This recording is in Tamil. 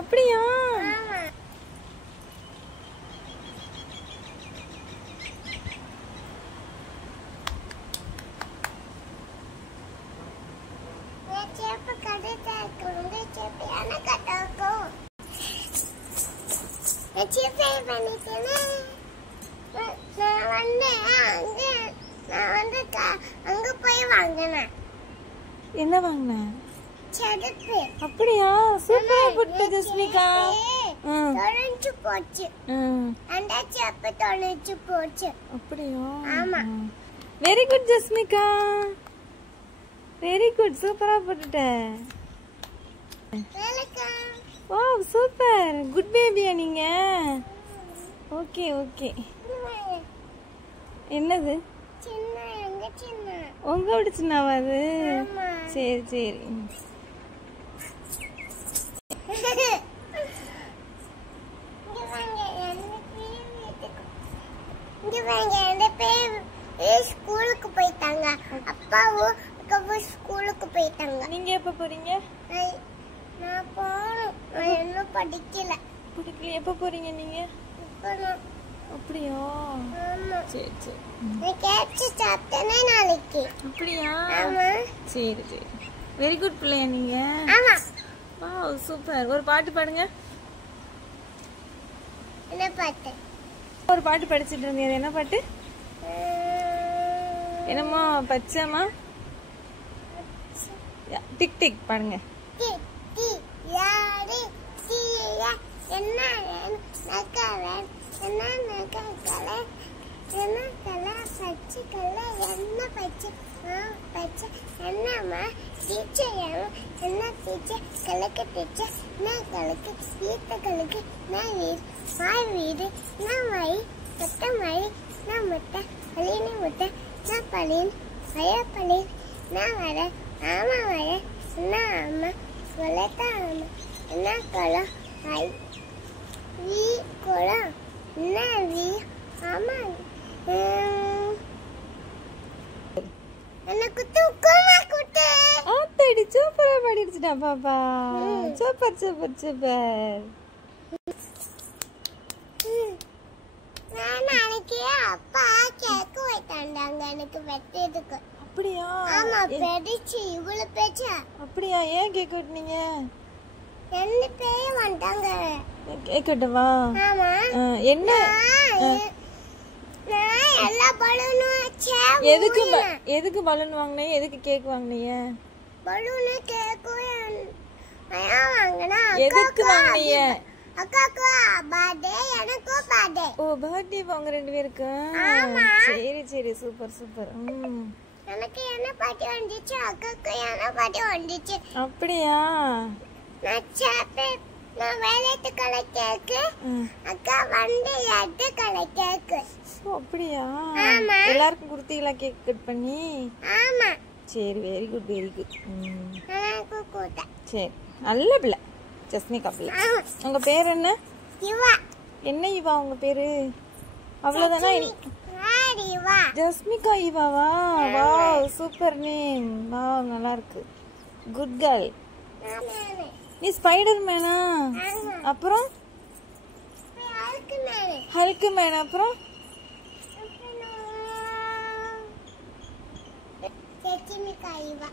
அப்படியா? என்ன வாங்கின? அப்படியா? சூப்பரா போட்டு ஜஸ்மிகா. தொலைஞ்சு போச்சு. அந்த செப்பு தொலைஞ்சு போச்சு. அப்படியா? ஆமா. Very good Jasmika, very good. சூப்பரா போட்டுட்ட. வெல்கம். Wow, super. குட் பேபியா நீங்க? Okay okay. என்னது? சின்ன எங்க சின்ன? உங்களோட சின்னவா அது? ஆமா. சரி சரி. ஸ்கூலுக்கு போயிட்டாங்க. அப்பாவும் அக்காவும் ஸ்கூலுக்கு போயிட்டாங்க. நீங்க எப்ப போறீங்க? நான் போறேன். நான் இன்னும் படிக்கல. படிக்கல. எப்ப போறீங்க நீங்க? அப்படியா? ஆமா. சரி சரி. நான் கேட்ச் சாப்பிட்டேனே நாளைக்கு. அப்படியா? ஆமா. சரி சரி. வெரி குட் பிள்ளையா நீங்க? ஆமா. Wow, super. ஒரு பாட்டு பாடுங்க. என்ன பாட்டு? ஒரு பாட்டு படிச்சிட்டு இருந்தீங்க. என்ன பாட்டு? என்னம்மா பச்சைமா? டிக் டிக் பாடுங்க. டிக் டிக் யாரி சீயா என்ன நகவே என்ன நகவே என்ன கலா பச்சை கலா என்ன பச்சை பச்சை என்னம்மா டீச்சர் என்ன டீச்சர் கலக்கு டீச்சர் நான் கலக்கு ஈத்த கலக்கு நான் வீடு வாய் வீடு நான் வாய் முட்டை மழை நான் முட்டை பள்ளினி முட்டை நான் பள்ளின் வய பள்ளின் நான் வர ஆமா வர என்ன அம்மா வளர்த்த அம்மா என்ன குளம் ஐ வீ குளம் என்ன வீ ஆமா எனக்கு தூக்கமா குட்டு. ஆத்தடி சூப்பரா பாடிடுச்சுடா பாப்பா. Super super super. நான் நாளைக்கு அப்பா கேக் வைத்தாண்டாங்க எனக்கு வெட்டதுக்கு. அப்படியா? ஆமா, பெருச்சு இவ்வளவு பேச்சா. அப்படியா? ஏன் கேக் வெட்டினீங்க? ரெண்டு பேரும் வந்தாங்க. கேக் வெட்டவா? ஆமா. என்ன? நான் எல்லா பலூனும் வச்சேன். எதுக்கு பலூன் வாங்குனீங்க? எதுக்கு கேக் வாங்குனீங்க? பலூனு கேக்கும் வாங்கினா. எதுக்கு வாங்குனீங்க? அக்காக்கு பர்த்டே, எனக்கும் பர்த்டே. ஓ, பர்த்டே வாங்க ரெண்டு பேருக்கு. சரி சரி, சூப்பர் சூப்பர். எனக்கு என்ன பாட்டி வந்துச்சு, அக்காக்கு என்ன பாட்டி வந்துச்சு. அப்படியா? நான் வேலைக்கு கலை கேக்கு, அக்கா வந்து எட்டு கலை கேக்கு. அப்படியா? எல்லாருக்கும் குடுத்தீங்களா கேக் கட் பண்ணி? ஆமா. சரி, வெரி குட் வெரி குட். எனக்கு கூட்ட. சரி, நல்ல பிள்ளை ஜஸ்மிகா பிள்ளை. உங்க பேர் என்ன? இவா. என்ன இவா உங்க பேரு? அவ்வளவுதானா? இவா. ஜஸ்மிகா இவாவா? Wow, super name. வாவ், நல்லா இருக்கு. Good girl. நீ ஸ்பைடர் மேனா? அப்புறம் ஹல்க் மேன். அப்புறம் ஜஸ்மிகா இவா.